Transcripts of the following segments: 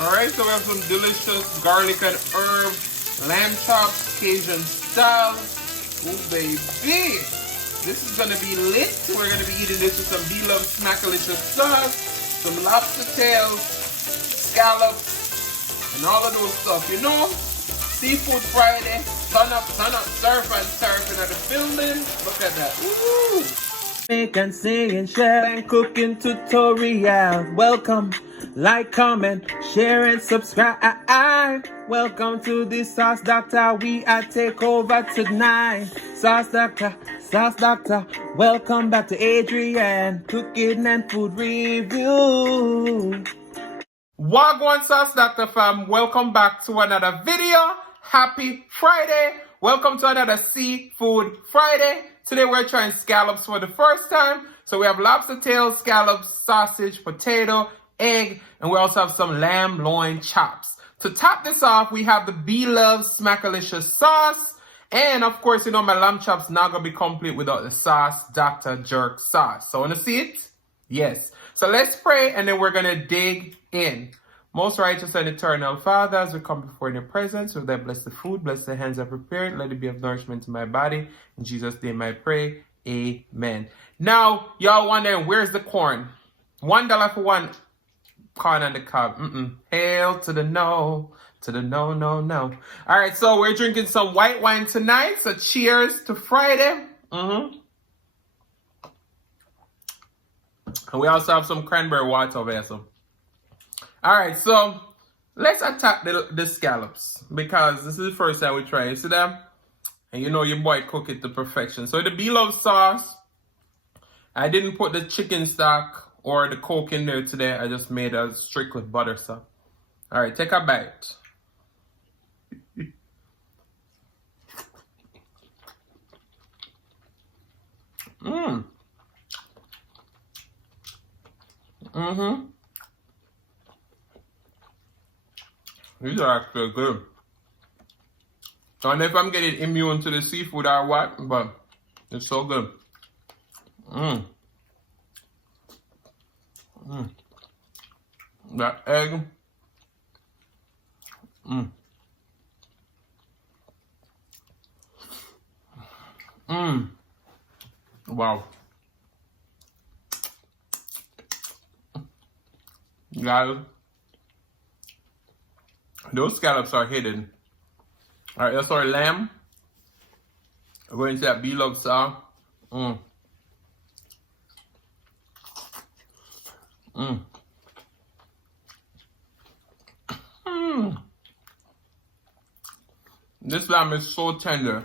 Alright, so we have some delicious garlic and herb lamb chops, Cajun style. Oh baby, this is gonna be lit. We're gonna be eating this with some Bellevue Smackalicious Sauce, some lobster tails, scallops, and all of those stuff. You know, Seafood Friday, sun up, surf and surfing at the building. Look at that. Woo! Make and sing and share and cooking tutorial. Welcome, like, comment, share and subscribe. Welcome to the Sauce Dackta. We are take over tonight. Sauce Dackta, Sauce Dackta. Welcome back to Adrian, cooking and food review. Wagwan Sauce Dackta fam, welcome back to another video. Happy Friday. Welcome to another Seafood Friday. Today we're trying scallops for the first time. So we have lobster tails, scallops, sausage, potato, egg, and we also have some lamb loin chops. To top this off, we have the Bellevue Smackalicious Sauce. And of course, you know, my lamb chops not going to be complete without the Sauce Dackta jerk sauce. So want to see it? Yes. So let's pray and then we're going to dig in. Most righteous and eternal Father, as we come before in your presence, will that bless the food, bless the hands I prepared, let it be of nourishment to my body. In Jesus' name I pray, amen. Now, y'all wondering, where's the corn? $1 for one corn on the cob. Hail to the no, no. All right, so we're drinking some white wine tonight, so cheers to Friday. And we also have some cranberry water over here, so. All right, so let's attack the scallops because this is the first time we try. You see them? And you know your boy cook it to perfection. So the Bellevue sauce, I didn't put the chicken stock or the Coke in there today. I just made a strictly butter sauce. All right, take a bite. These are actually good. I don't know if I'm getting immune to the seafood or what, but it's so good. That egg. Wow. Guys, those scallops are hidden. All right, that's our lamb. We're going to that Bellevue sauce. This lamb is so tender.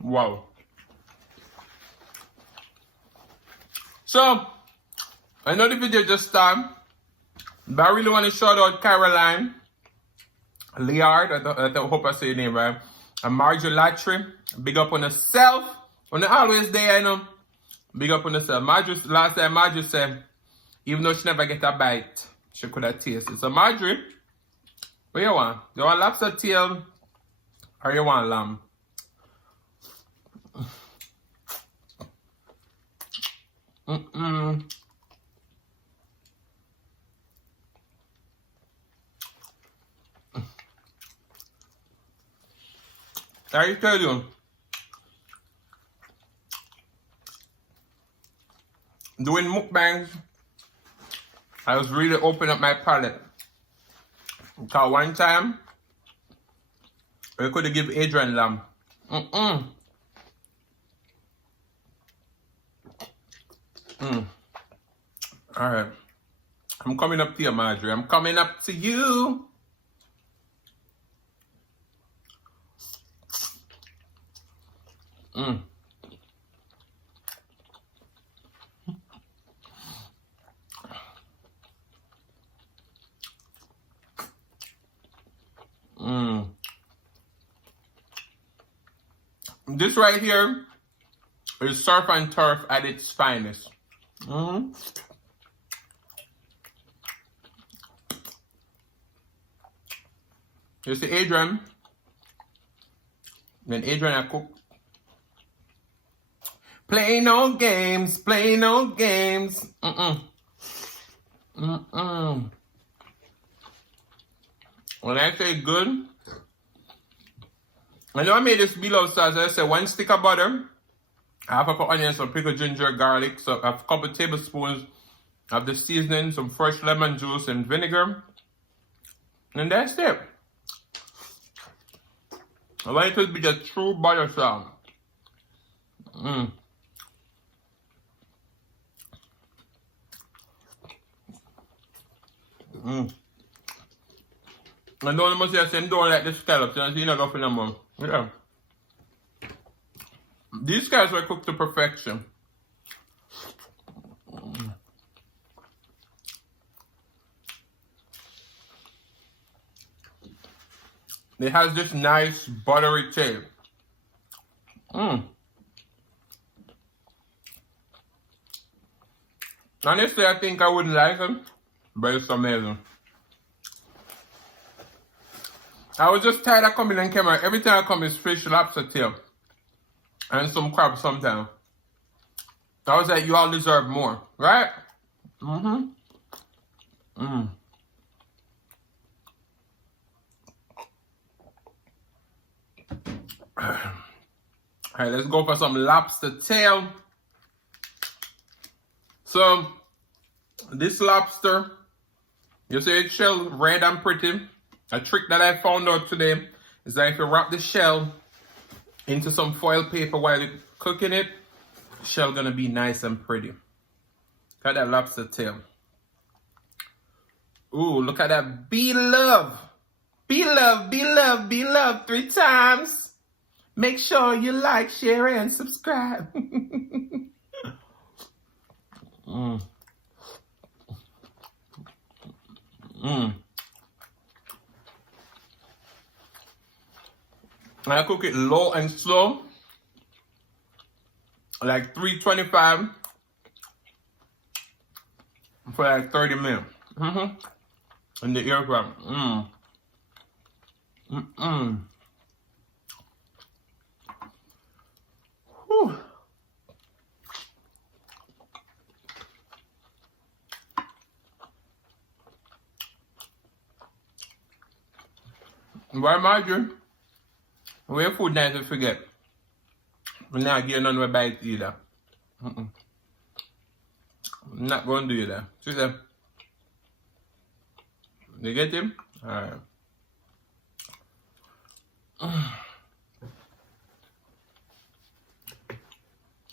Wow. So, I know the video just started, but I really want to shout out Caroline, Liard, I hope I say your name right, and Marjorie Latry. Big up on herself. When they're always there, you know, big up on herself. Last time Marjorie said, even though she never get a bite, she could have tasted. So Marjorie, what you want? You want lobster tail or you want lamb? I tell you, doing mukbangs, I was really opening up my palate. Because one time, we could have given Adrian lamb. Alright. I'm coming up to you, Marjorie. I'm coming up to you. This right here is surf and turf at its finest. You see Adrian, then Adrian I cook. Play no games, play no games. When I say good, I know I made this beloved sauce. I said 1 stick of butter, half a cup of onions, some pickled ginger, garlic, so a couple tablespoons of the seasoning, some fresh lemon juice and vinegar. And that's it. I want it to be the true butter sauce. I don't must say don't like the scallops, and you're not going for no more. Yeah. These guys were cooked to perfection. It has this nice buttery taste. Honestly, I think I wouldn't like them, but it's amazing. I was just tired of coming on camera. Every time I come is fish, lobster tail, and some crab sometimes. I was like, you all deserve more, right? Alright, let's go for some lobster tail. So, this lobster, you see its shell red and pretty. A trick that I found out today is that if you wrap the shell into some foil paper while you're cooking it, the shell gonna be nice and pretty. Look at that lobster tail. Ooh, look at that. Be love. Be love, be love, be love 3 times. Make sure you like, share, and subscribe. I cook it low and slow, like 325 for like 30 minutes. In the air fryer. Whew. Why, Marjorie? Where food nice to forget? We're not getting none of bite either. I'm not going to do that. See that? You get him? Alright.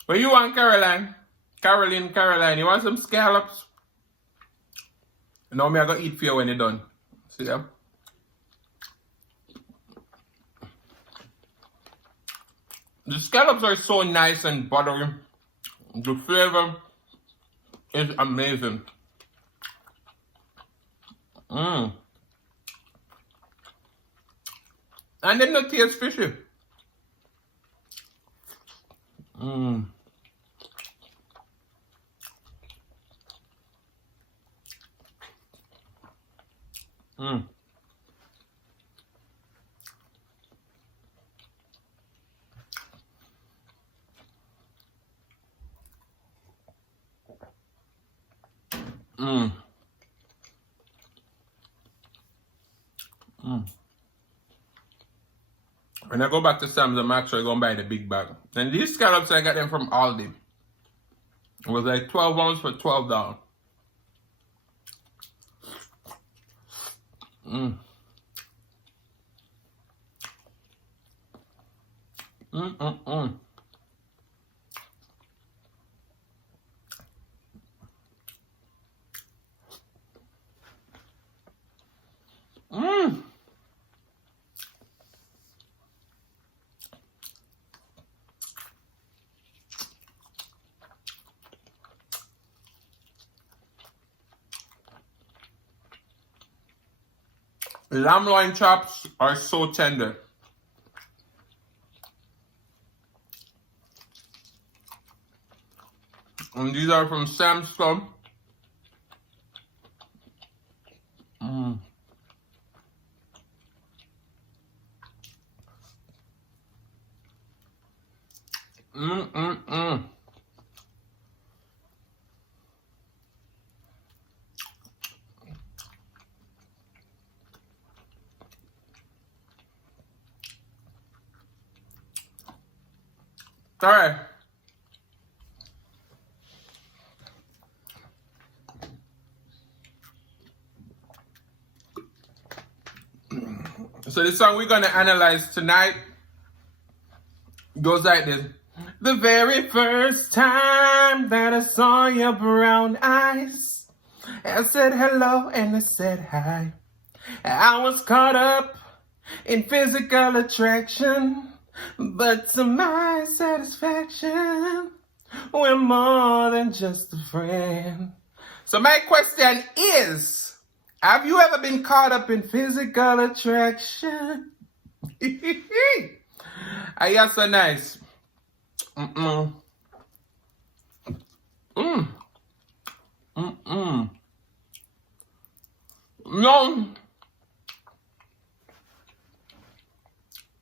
What you want, Caroline? Caroline, you want some scallops? Now me I go eat for you when you're done. See that? The scallops are so nice and buttery. The flavor is amazing. And then the taste fishy. When I go back to Sam's, I'm actually going to buy the big bag. And these scallops, I got them from Aldi. It was like 12 ounces for $12. Lamb loin chops are so tender. And these are from Sam's Club. Mm. All right. So the song we're gonna analyze tonight goes like this. The very first time that I saw your brown eyes, I said hello and I said hi. I was caught up in physical attraction, but to my satisfaction, we're more than just a friend. So my question is, have you ever been caught up in physical attraction? Ah, yeah, so nice. No.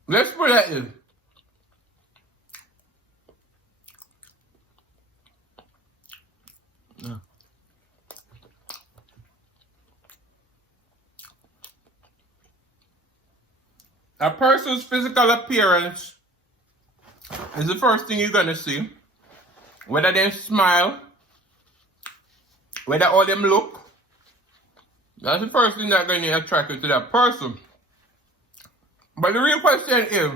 Let's put that in. A person's physical appearance is the first thing you're gonna see. Whether they smile, whether all them look, that's the first thing that's gonna attract you to that person. But the real question is,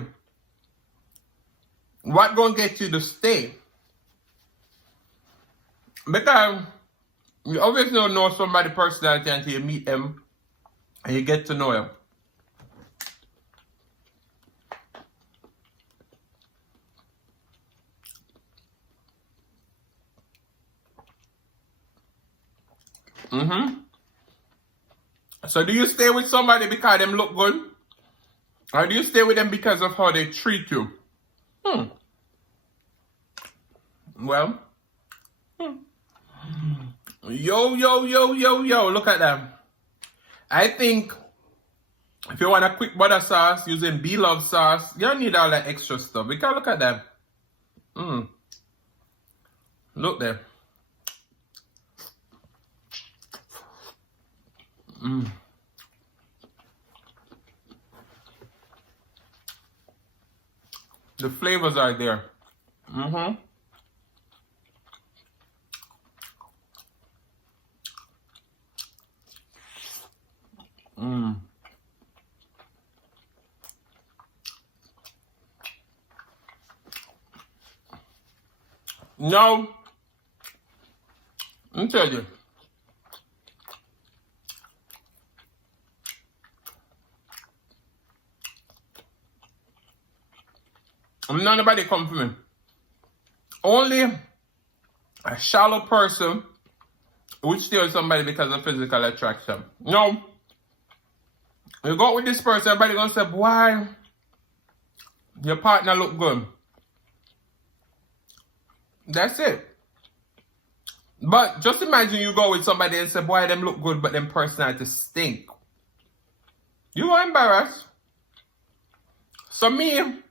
what gonna get you to stay? Because you obviously don't know somebody's personality until you meet them and you get to know them. So do you stay with somebody because them look good? Or do you stay with them because of how they treat you? Well. Yo, look at that. I think if you want a quick butter sauce using Bellevue sauce, you don't need all that extra stuff. Because look at that. Look there. The flavors are there. No. Let me tell you. Nobody come for me. Only a shallow person would stay with somebody because of physical attraction. No. You go out with this person, everybody gonna say, boy, your partner look good. That's it. But just imagine you go with somebody and say, boy, them look good, but them personality stink. You are embarrassed. So me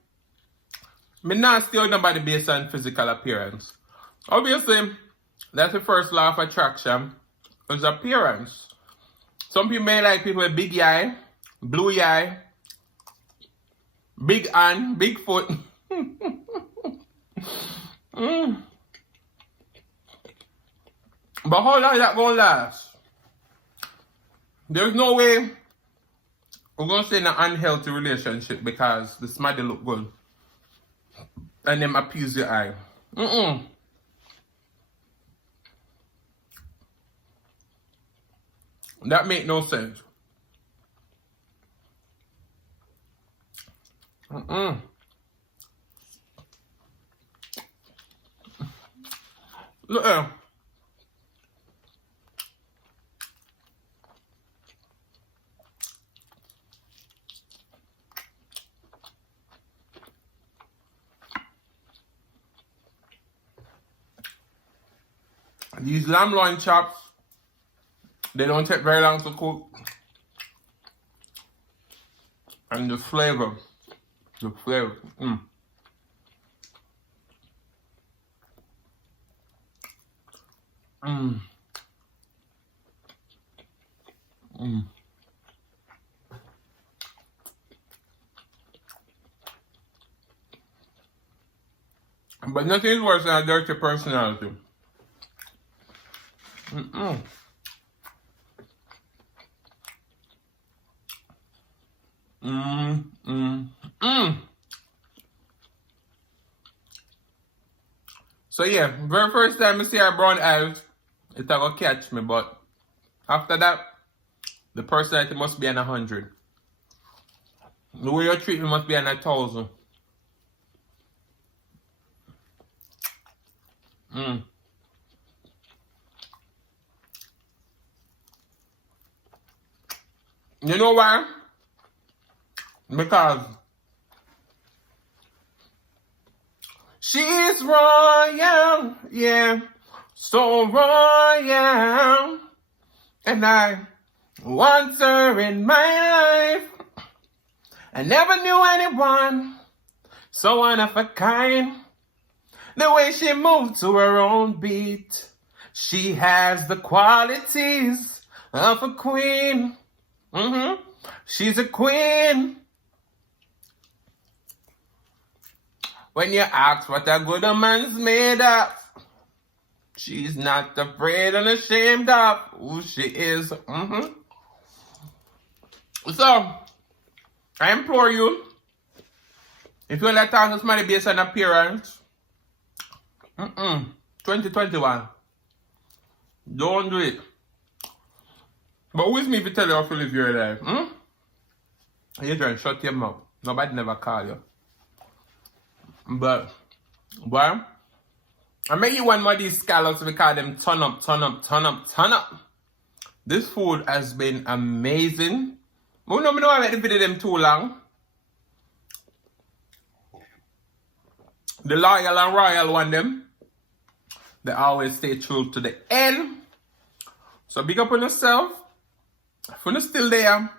not stay with nobody based on physical appearance. Obviously, that's the first law of attraction, is appearance. Some people may like people with big eye, blue eye, big hand, big foot. But how long is that gonna last? There's no way we're gonna stay in an unhealthy relationship because the smile look good and them appease your eye. That make no sense. Look there. These lamb loin chops, they don't take very long to cook. And the flavor. Mm. Mm. Mm. But nothing is worse than a dirty personality. Mm-mm. So yeah, very first time I see her brown eyes, it will catch me, but after that, the personality must be an 100. The way you treat me must be an 1,000. You know why? Because she is royal, yeah, so royal, and I want her in my life. I never knew anyone so one of a kind. The way she moves to her own beat, she has the qualities of a queen. She's a queen. When you ask what a good man's made of, she's not afraid and ashamed of who she is. So, I implore you, if you let talk to somebody based on appearance, 2021, don't do it. But who is me to tell you how to live your life? Adrian, shut your mouth. Nobody never call you. But, boy, I make you one more of these scallops. We call them turn up. This food has been amazing. I know I made the video them too long. The loyal and royal one them, they always stay true to the end. So big up on yourself. If you're still there,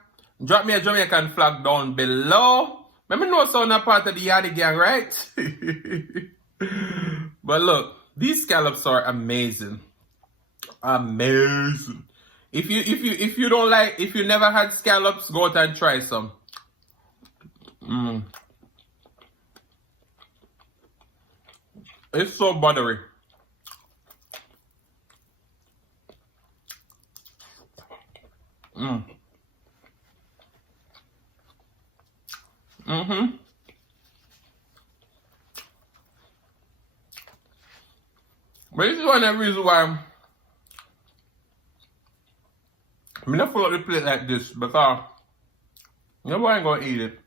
drop me a Jamaican flag down below. Let me know it's on a part of the Yardie gang, right? But look, these scallops are amazing. Amazing. If you don't like, if you never had scallops, go out and try some. It's so buttery. But this is one of the reasons why I'm not full of the plate like this, because nobody ain't gonna eat it.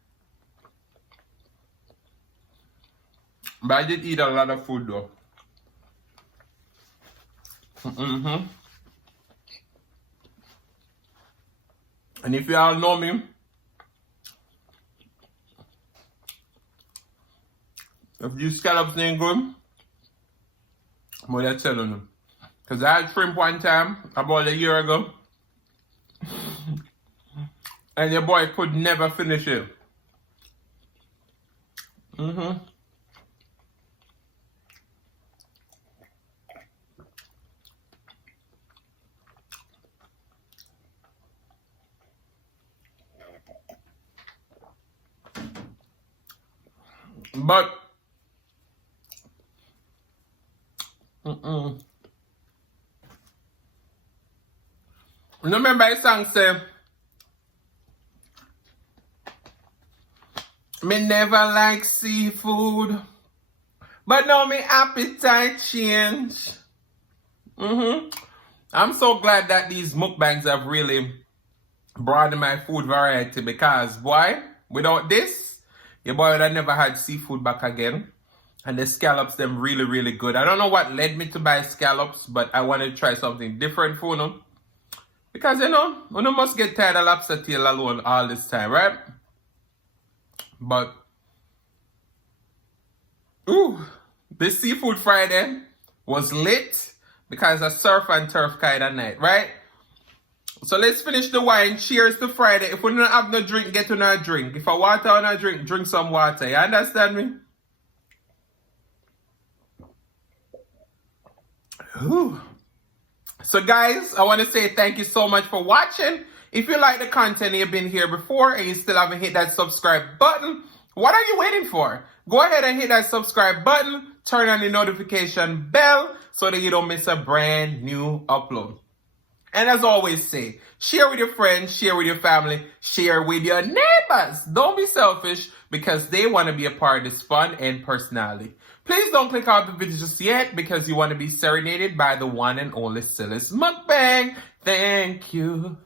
But I did eat a lot of food though. And if you all know me, if these scallops ain't good, I'm gonna tell them. Because I had shrimp one time, about a year ago, and your boy could never finish it. But remember the song say, me never like seafood, but now me appetite change. I'm so glad that these mukbangs have really broadened my food variety, because boy, without this, your boy would have never had seafood back again. And the scallops, them really, really good. I don't know what led me to buy scallops, but I wanted to try something different for them. Because, you know, you must get tired of lobster tail alone all this time, right? But, ooh, this Seafood Friday was lit. because a surf and turf kind of night, right? So let's finish the wine. Cheers to Friday. If we don't have no drink, get on a drink. If I water on a drink, drink some water. You understand me? Whew. So guys, I want to say thank you so much for watching. If you like the content, you've been here before and you still haven't hit that subscribe button, what are you waiting for? Go ahead and hit that subscribe button, turn on the notification bell so that you don't miss a brand new upload. And as always say, share with your friends, share with your family, share with your neighbors. Don't be selfish because they want to be a part of this fun and personality. Please don't click out the video just yet because you want to be serenaded by the one and only Sillis Mukbang. Thank you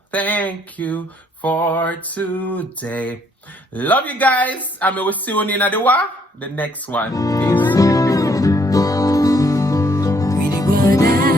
for today. Love you guys. I will see you in the next one. Peace.